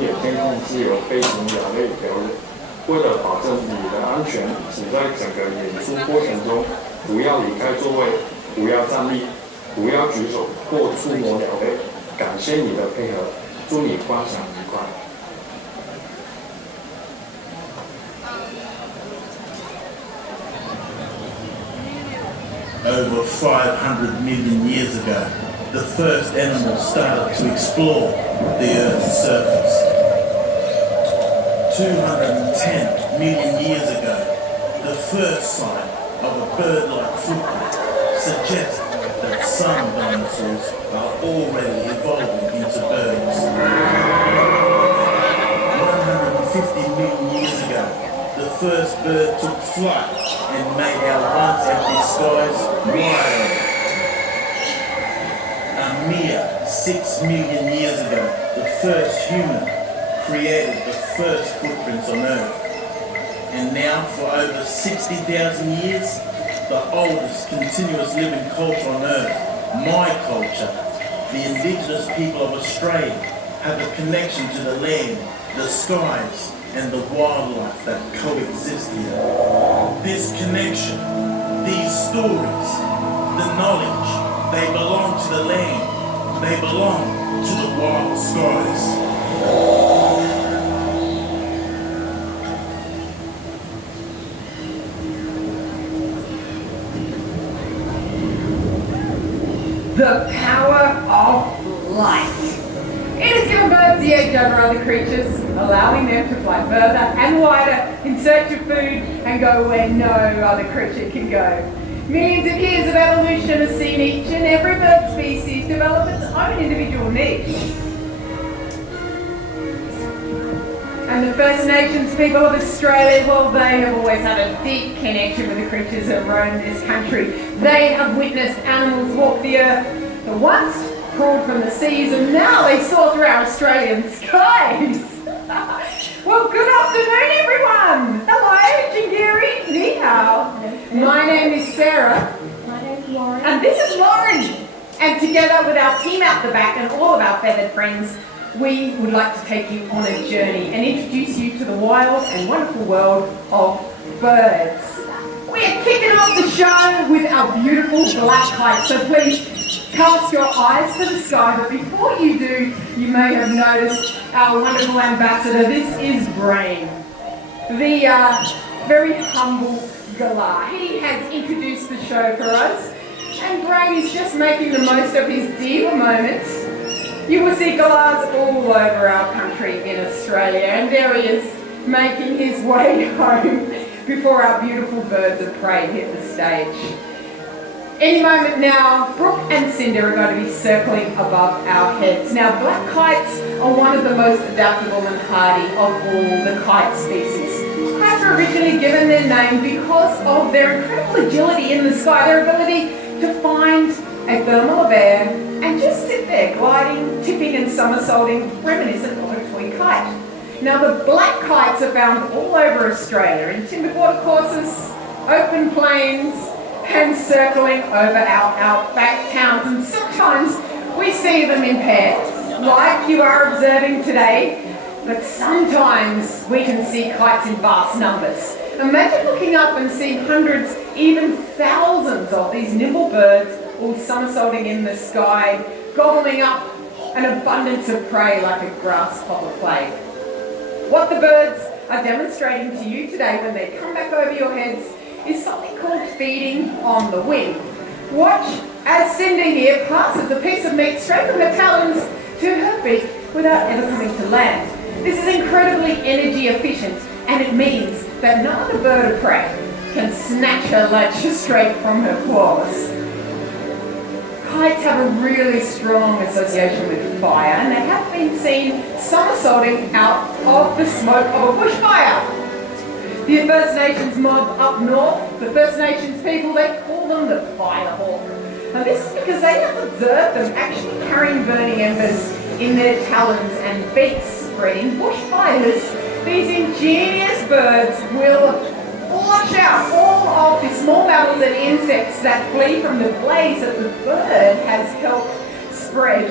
也监控自由飞行鸟类表演。为了保证你的安全，请在整个演出过程中不要离开座位，不要站立，不要举手或触摸鸟类。感谢你的配合，祝你观赏愉快。Over 500 million years ago, the first animals started to explore the Earth's surface. 210 million years ago, the first sign of a bird-like footprint suggests that some dinosaurs are already evolving into birds. 150 million years ago, the first bird took flight and made our once empty skies wider. A mere 6 million years ago, the first human created the first footprints on Earth. And now, for over 60,000 years, the oldest continuous living culture on Earth, my culture, the indigenous people of Australia, have a connection to the land, the skies, and the wildlife that coexist here. This connection, these stories, the knowledge, they belong to the land, they belong to the wild skies. The power of light. It has given birds the edge over other creatures, allowing them to fly further and wider in search of food and go where no other creature can go. Millions of years of evolution have seen each and every bird species develop its own individual niche. And the First Nations people of Australia, well, they have always had a deep connection with the creatures that roam this country. They have witnessed animals walk the earth that once crawled from the seas and now they soar through our Australian skies. Well, good afternoon, everyone. Hello, Jingiri, ni hao. My name is Sarah. My name's Lauren. And this is Lauren. And together with our team out the back and all of our feathered friends, we would like to take you on a journey and introduce you to the wild and wonderful world of birds. We are kicking off the show with our beautiful black kite, so please cast your eyes to the sky. But before you do, you may have noticed our wonderful ambassador. This is Brain, the very humble galah. He has introduced the show for us, and Brain is just making the most of his diva moments. You will see galahs all over our country in Australia, and there he is making his way home before our beautiful birds of prey hit the stage. Any moment now, Brooke and Cinder are going to be circling above our heads. Now, black kites are one of the most adaptable and hardy of all the kite species. Kites were originally given their name because of their incredible agility in the sky, their ability to find a thermal of air and just sit there gliding, tipping and somersaulting, reminiscent of a toy kite. Now, the black kites are found all over Australia in timbered watercourses, open plains, and circling over our outback towns, and sometimes we see them in pairs, like you are observing today, but sometimes we can see kites in vast numbers. Imagine looking up and seeing hundreds, even thousands of these nimble birds all somersaulting in the sky, gobbling up an abundance of prey like a grasshopper plague. What the birds are demonstrating to you today when they come back over your heads is something called feeding on the wing. Watch as Cindy here passes a piece of meat straight from her talons to her beak without ever coming to land. This is incredibly energy efficient, and it means that no other bird of prey can snatch her lunch straight from her claws. Kites have a really strong association with fire, and they have been seen somersaulting out of the smoke of a bushfire. The First Nations mob up north, the First Nations people, they call them the firehawk. Now this is because they have observed them actually carrying burning embers in their talons and beaks, spreading bushfires. These ingenious birds will flush out all of the small mammals and insects that flee from the blaze that the bird has helped spread.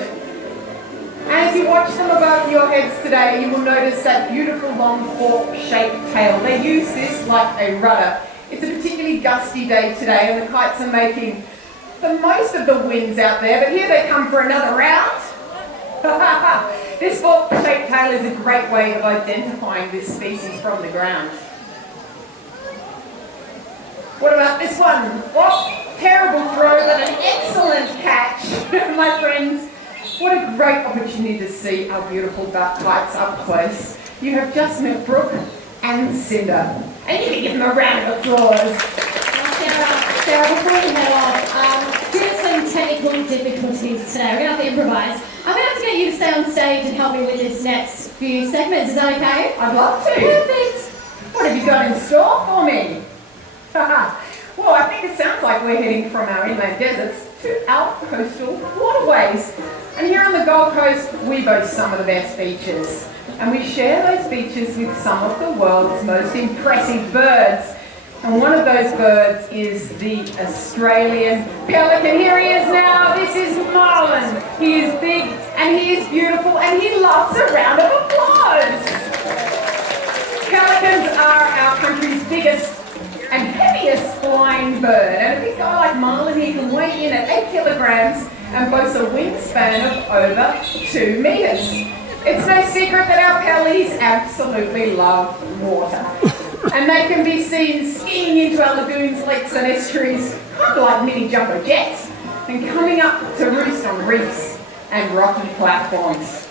And as you watch them above your heads today, you will notice that beautiful long fork-shaped tail. They use this like a rudder. It's a particularly gusty day today, and the kites are making the most of the winds out there, but here they come for another round. This fork-shaped tail is a great way of identifying this species from the ground. What about this one? Oh, terrible throw, but an excellent catch, my friends. What a great opportunity to see our beautiful kites up close. You have just met Brooke and Cinder, and you can give them a round of applause. Sarah, before you head off, due to some technical difficulties today, we're going to have to improvise. I'm going to have to get you to stay on stage and help me with this next few segments. Is that okay? I'd love to. Perfect. What have you got in store for me? Well, I think it sounds like we're heading from our inland deserts to our coastal waterways. And here on the Gold Coast, we boast some of the best beaches. And we share those beaches with some of the world's most impressive birds. And one of those birds is the Australian pelican. Here he is now. This is Marlin. He is big and he is beautiful and he loves a round of applause. Pelicans are our country's biggest and heaviest flying bird. And a big guy like Marlin, he can weigh in at 8 kilograms and boasts a wingspan of over 2 meters. It's no secret that our pellies absolutely love water. And they can be seen skiing into our lagoons, lakes and estuaries, kind of like mini jumbo jets, and coming up to roost on reefs and rocky platforms.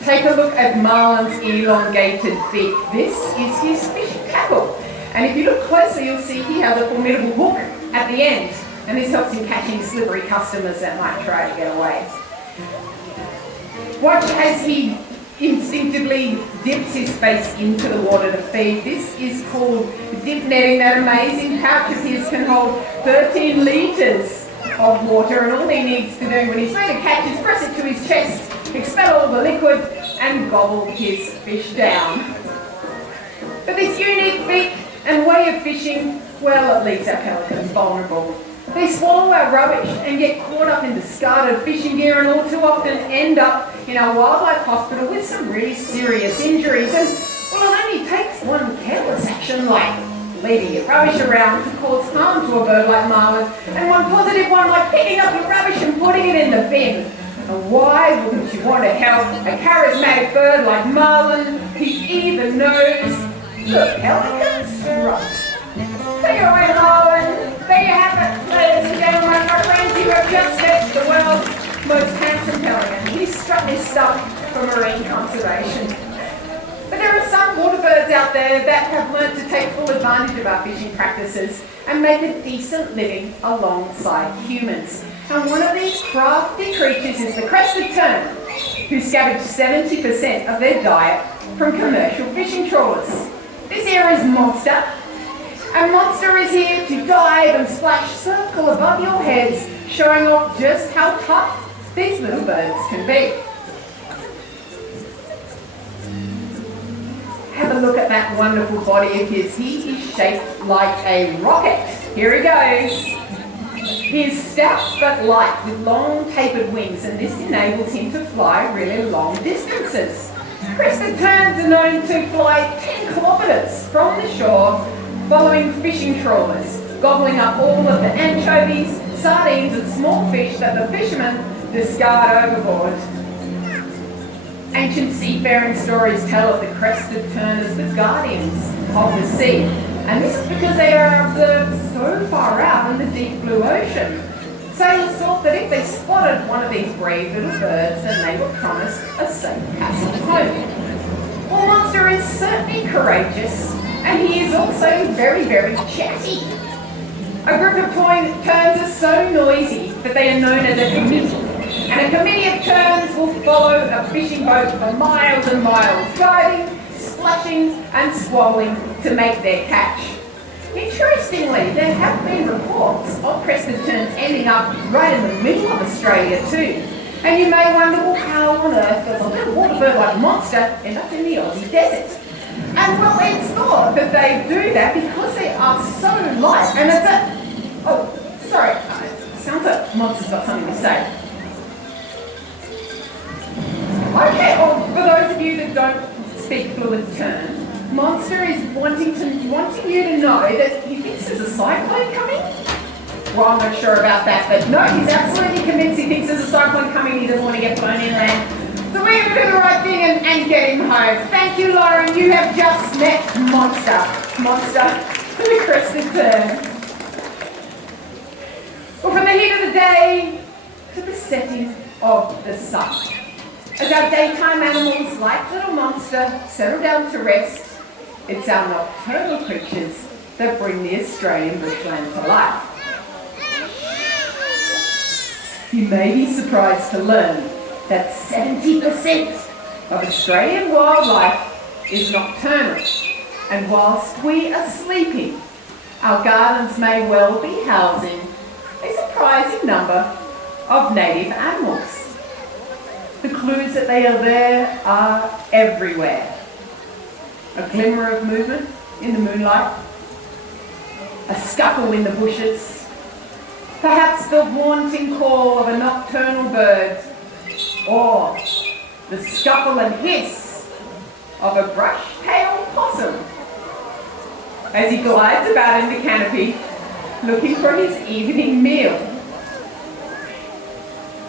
Take a look at Marlin's elongated beak. This is his fishing tackle. And if you look closely, you'll see he has a formidable hook at the end. And this helps him catching slippery customers that might try to get away. Watch as he instinctively dips his face into the water to feed. This is called dip netting. That amazing pouch of his can hold 13 litres of water, and all he needs to do when he's made a catch is press it to his chest, expel all the liquid, and gobble his fish down. But this unique beak and way of fishing, well, it leaves our pelicans vulnerable. They swallow our rubbish and get caught up in discarded fishing gear and all too often end up in our wildlife hospital with some really serious injuries. And, well, it only takes one careless action like leaving your rubbish around to cause harm to a bird like Marlin, and one positive one like picking up your rubbish and putting it in the bin. And why wouldn't you want to help a charismatic bird like Marlin? He even knows the pelican strut. Take it away, Marlin. There you have it, ladies and gentlemen, my friends. You have just met the world's most handsome pelican. He struck his stuff for marine conservation. But there are some water birds out there that have learned to take full advantage of our fishing practices and make a decent living alongside humans. And one of these crafty creatures is the crested tern, who scavenge 70% of their diet from commercial fishing trawlers. This here is Monster. And Monster is here to dive and splash circle above your heads, showing off just how tough these little birds can be. Have a look at that wonderful body of his. He is shaped like a rocket. Here he goes. He is stout but light with long tapered wings, and this enables him to fly really long distances. Crested terns are known to fly 10 kilometres from the shore, following fishing trawlers, gobbling up all of the anchovies, sardines and small fish that the fishermen discard overboard. Ancient seafaring stories tell of the crested tern as the guardians of the sea, and this is because they are observed so far out in the deep blue ocean. Sailors thought that if they spotted one of these brave little birds, then they were promised a safe passage home. Well, Monster is certainly courageous, and he is also very, very chatty. A group of terns are so noisy that they are known as a committee. And a committee of terns will follow a fishing boat for miles and miles, diving, splashing and swallowing to make their catch. Interestingly, there have been reports of crested terns ending up right in the middle of Australia too. And you may wonder, well, how on earth does a little water bird like Monster end up in the Aussie desert? And well, it's thought that they do that because they are so light. And it's a... Oh, sorry. Sounds like Monster's got something to say. Okay, well, for those of you that don't speak fluent term, Monster is wanting you to know that he thinks there's a cyclone coming. Well, I'm not sure about that, but no, he's absolutely convinced he thinks there's a cyclone coming. He doesn't want to get blown inland. So we're going to do the right thing and get him home. Thank you, Lauren. You have just met Monster. Monster for the crested tern. Well, from the heat of the day to the setting of the sun. As our daytime animals, like little Monster, settle down to rest, it's our nocturnal creatures that bring the Australian bushland to life. You may be surprised to learn that 70% of Australian wildlife is nocturnal, and whilst we are sleeping, our gardens may well be housing a surprising number of native animals. The clues that they are there are everywhere. A glimmer of movement in the moonlight, a scuffle in the bushes, perhaps the haunting call of a nocturnal bird, or the scuffle and hiss of a brush-tailed possum as he glides about in the canopy looking for his evening meal.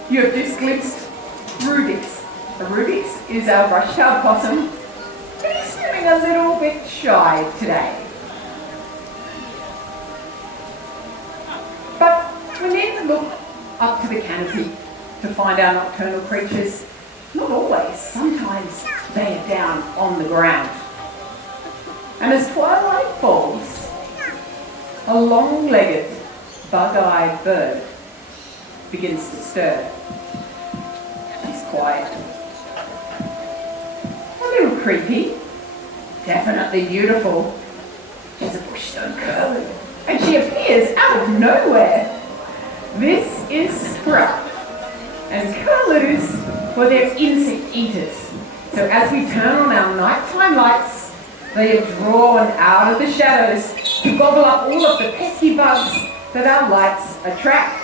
You have just glimpsed Rubix. A Rubix is our brush-tailed possum, and he's feeling a little bit shy today. But we need to look up to the canopy to find our nocturnal creatures. Not always, sometimes they are down on the ground. And as twilight falls, a long-legged, bug-eyed bird begins to stir. She's quiet. A little creepy, definitely beautiful. She's a bushstone curlew, and she appears out of nowhere. This is Sprout. And curlews, well, they're insect eaters. So as we turn on our nighttime lights, they are drawn out of the shadows to gobble up all of the pesky bugs that our lights attract.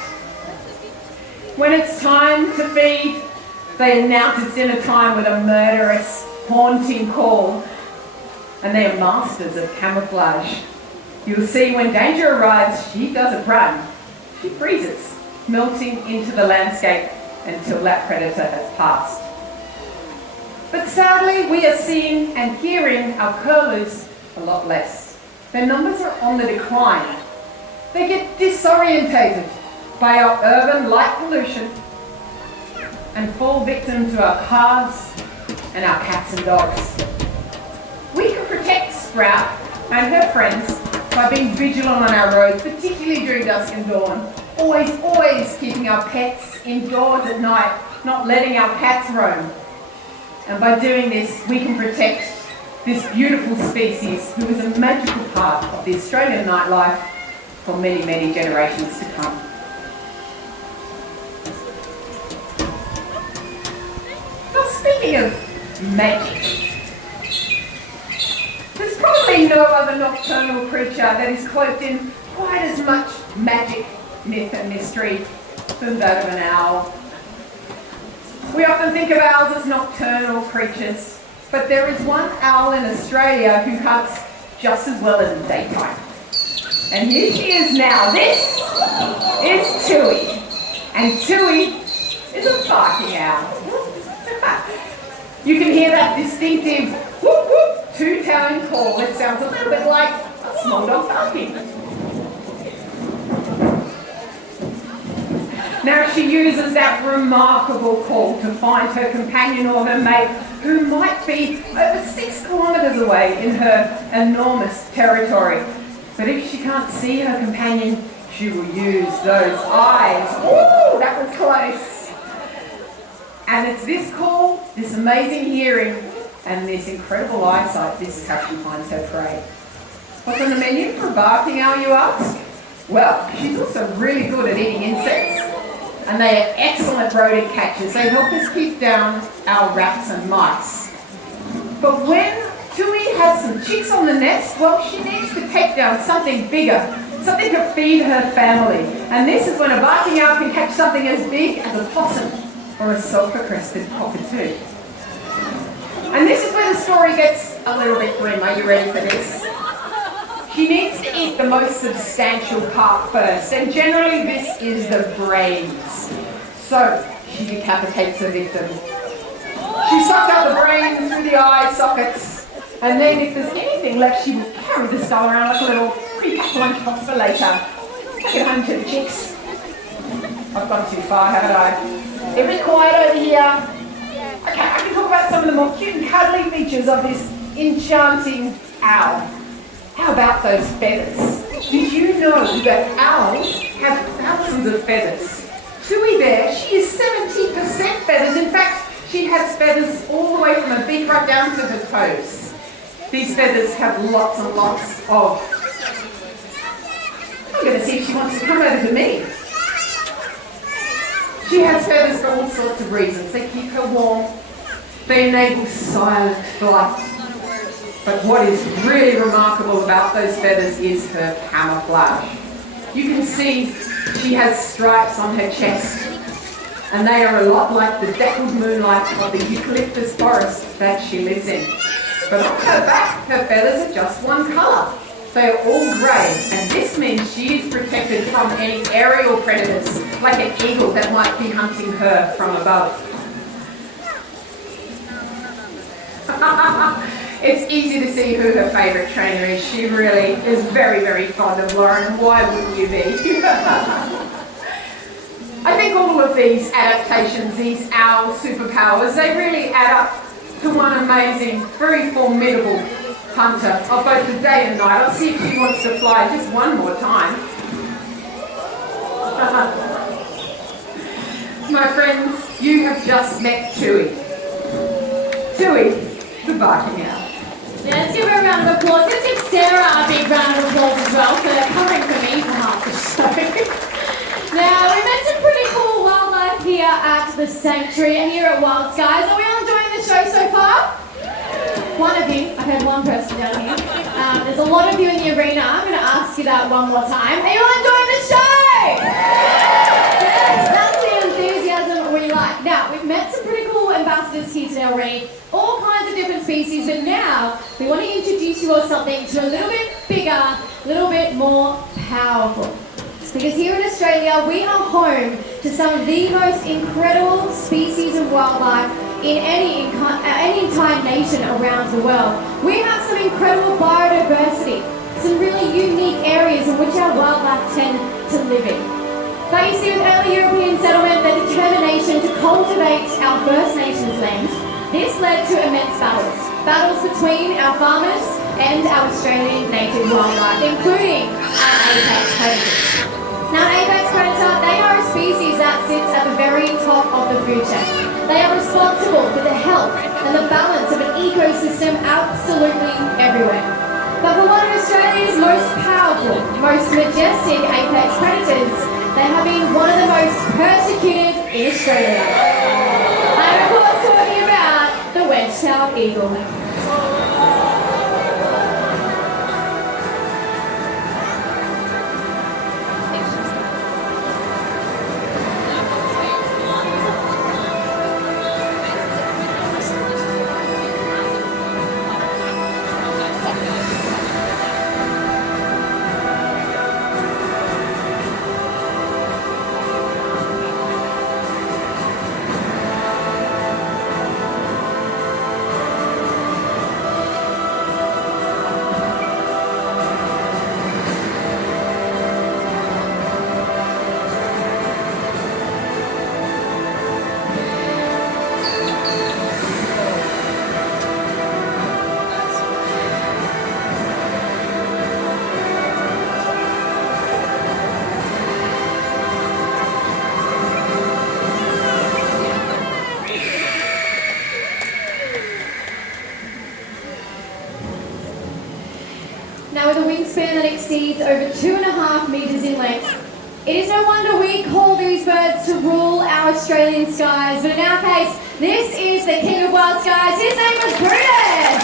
When it's time to feed, they announce it's dinner time with a murderous, haunting call. And they are masters of camouflage. You'll see when danger arrives, she doesn't run. She freezes, melting into the landscape until that predator has passed. But sadly, we are seeing and hearing our curlews a lot less. Their numbers are on the decline. They get disorientated by our urban light pollution and fall victim to our cars and our cats and dogs. We can protect Sprout and her friends by being vigilant on our roads, particularly during dusk and dawn. Always keeping our pets indoors at night, not letting our cats roam. And by doing this, we can protect this beautiful species who is a magical part of the Australian nightlife for many, many generations to come. Now, speaking of magic, there's probably no other nocturnal creature that is cloaked in quite as much magic, myth and mystery than that of an owl. We often think of owls as nocturnal creatures, but there is one owl in Australia who hunts just as well as in daytime. And here she is now. This is Tui. And Tui is a barking owl. You can hear that distinctive whoop whoop two-tone call. It sounds a little bit like a small dog barking. Now she uses that remarkable call to find her companion or her mate who might be over 6 kilometres away in her enormous territory. But if she can't see her companion, she will use those eyes. Ooh, that was close. And it's this call, this amazing hearing, and this incredible eyesight, this is how she finds her prey. What's on the menu for a barking owl, you ask? Well, she's also really good at eating insects. And they are excellent rodent catchers. They help us keep down our rats and mice. But when Tui has some chicks on the nest, well, she needs to take down something bigger, something to feed her family. And this is when a barking owl can catch something as big as a possum or a sulphur-crested cockatoo. And this is where the story gets a little bit grim. Are you ready for this? She needs to eat the most substantial part first, and generally this is the brains. So she decapitates her victim. She sucks out the brains through the eye sockets, and then if there's anything left, she will carry the skull around like a little pre-packed lunchbox for later. Take it home to the chicks. I've gone too far, haven't I? Everybody quiet over here. Okay, I can talk about some of the more cute and cuddly features of this enchanting owl. How about those feathers? Did you know that owls have thousands of feathers? Tui there, she is 70% feathers. In fact, she has feathers all the way from her beak right down to her toes. These feathers have lots and lots of... I'm going to see if she wants to come over to me. She has feathers for all sorts of reasons. They keep her warm. They enable silent flight. But what is really remarkable about those feathers is her camouflage. You can see she has stripes on her chest, and they are a lot like the dappled moonlight of the eucalyptus forest that she lives in. But on her back, her feathers are just one colour. They are all grey, and this means she is protected from any aerial predators, like an eagle that might be hunting her from above. It's easy to see who her favourite trainer is. She really is very, very fond of Lauren. Why wouldn't you be? I think all of these adaptations, these owl superpowers, they really add up to one amazing, very formidable hunter of both the day and night. I'll see if she wants to fly just one more time. My friends, you have just met Tui. Tui, the barking owl. Yeah, let's give her a round of applause. Let's give Sarah a big round of applause as well for covering for me for half the show. Now, we met some pretty cool wildlife here at the sanctuary and here at Wild Skies. Are we all enjoying the show so far? One of you. I've had one person down here. There's a lot of you in the arena. I'm going to ask you that one more time. Are you all enjoying the show? Yes, that's the enthusiasm we like. Now, we've met some pretty cool ambassadors here today already. All kinds of different species, but now we want to introduce you all something to a little bit bigger, a little bit more powerful. Because here in Australia, we are home to some of the most incredible species of wildlife in any entire nation around the world. We have some incredible biodiversity, some really unique areas in which our wildlife tend to live in. But you see, with early European settlement, the determination to cultivate our First Nations land, this led to immense battles. Battles between our farmers and our Australian native wildlife, including our apex predators. Now, an apex predator, they are a species that sits at the very top of the food chain. They are responsible for the health and the balance of an ecosystem absolutely everywhere. But for one of Australia's most powerful, most majestic apex predators, they have been one of the most persecuted in Australia. I'm of course talking about the wedge-tailed eagle. Now, with a wingspan that exceeds over 2.5 metres in length, it is no wonder we call these birds to rule our Australian skies. But in our case, this is the king of wild skies. His name is Brutus.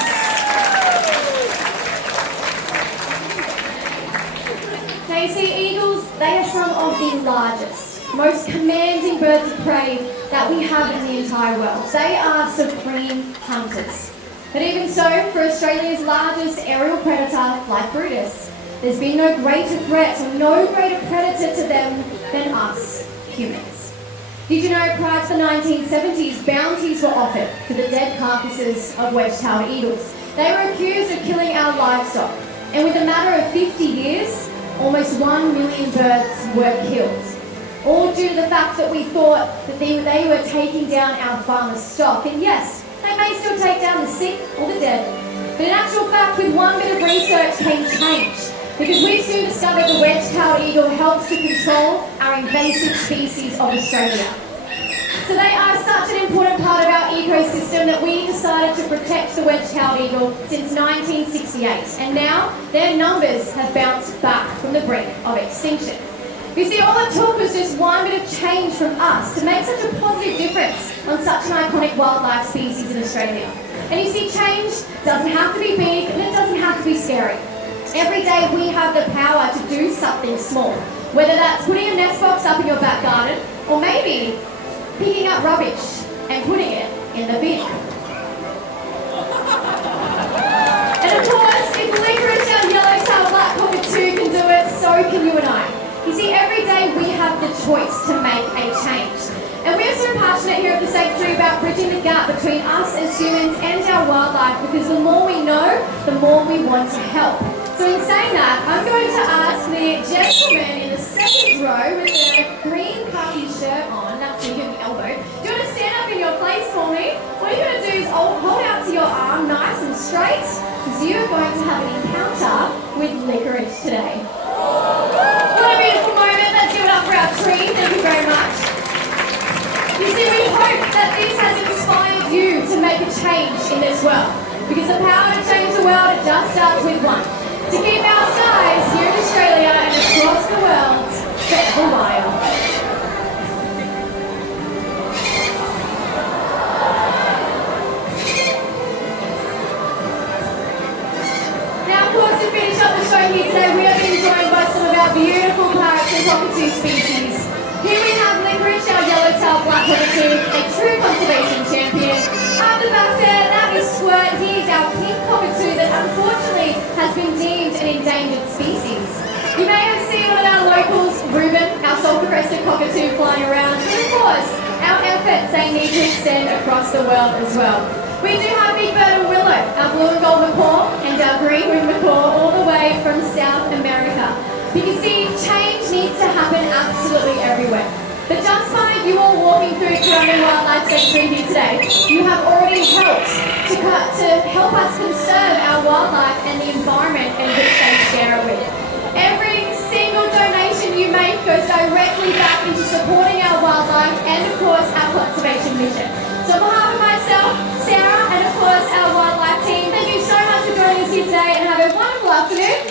Now, you see, eagles, they are some of the largest, most commanding birds of prey that we have in the entire world. They are supreme hunters. But even so, for Australia's largest aerial predator, like Brutus, there's been no greater threat or no greater predator to them than us, humans. Did you know prior to the 1970s, bounties were offered for the dead carcasses of wedge-tailed eagles? They were accused of killing our livestock, and within a matter of 50 years, almost 1 million birds were killed. All due to the fact that we thought that they were taking down our farmer stock. And yes, they may still take down the sick or the dead, but in actual fact, with one bit of research came change, because we soon discovered the wedge-tailed eagle helps to control our invasive species of Australia. So they are such an important part of our ecosystem that we decided to protect the wedge-tailed eagle since 1968, and now their numbers have bounced back from the brink of extinction. You see, all it took was just one bit of change from us to make such a positive difference on such an iconic wildlife species in Australia. And you see, change doesn't have to be big and it doesn't have to be scary. Every day we have the power to do something small, whether that's putting a nest box up in your back garden or maybe picking up rubbish and putting it in the bin. And of course, if licorice and yellow-tailed black cockatoo can do it, so can you and I. You see, every day we have the choice to make a change. And we are so passionate here at the Sanctuary about bridging the gap between us as humans and our wildlife, because the more we know, the more we want to help. So in saying that, I'm going to ask the gentleman in the second row with the green khaki shirt on, that's you at the elbow. Do you want to stand up in your place for me? What you're going to do is hold out to your arm nice and straight, because you're going to have an encounter with licorice today. What a beautiful moment. Let's give it up for our tree. Thank you very much. You see, we hope that this has inspired you to make a change in this world, because the power to change the world, it just starts with one. To keep our skies here in Australia and across the world forever wild. Now, of course, to finish up the show here today, we have been joined by some of our beautiful parrots and cockatoo species. Here we have Licorice, our yellow-tailed black cockatoo, a true conservation champion. At the back there, that is Squirt. He is our pink cockatoo that unfortunately has been deemed an endangered species. You may have seen one of our locals, Currumbin, our sulphur-crested cockatoo, flying around. And of course, our efforts, they need to extend across the world as well. We do have Big Bird and Willow, our blue and gold macaw, and our green winged macaw, all the way from South America. Because see, change needs to happen absolutely everywhere. But just by you all walking through Currumbin Wildlife Sanctuary here today, you have already helped to help us conserve our wildlife and the environment in which they share it with. Every single donation you make goes directly back into supporting our wildlife and, of course, our conservation mission. So on behalf of myself, Sarah, and of course our wildlife team, thank you so much for joining us here today, and have a wonderful afternoon.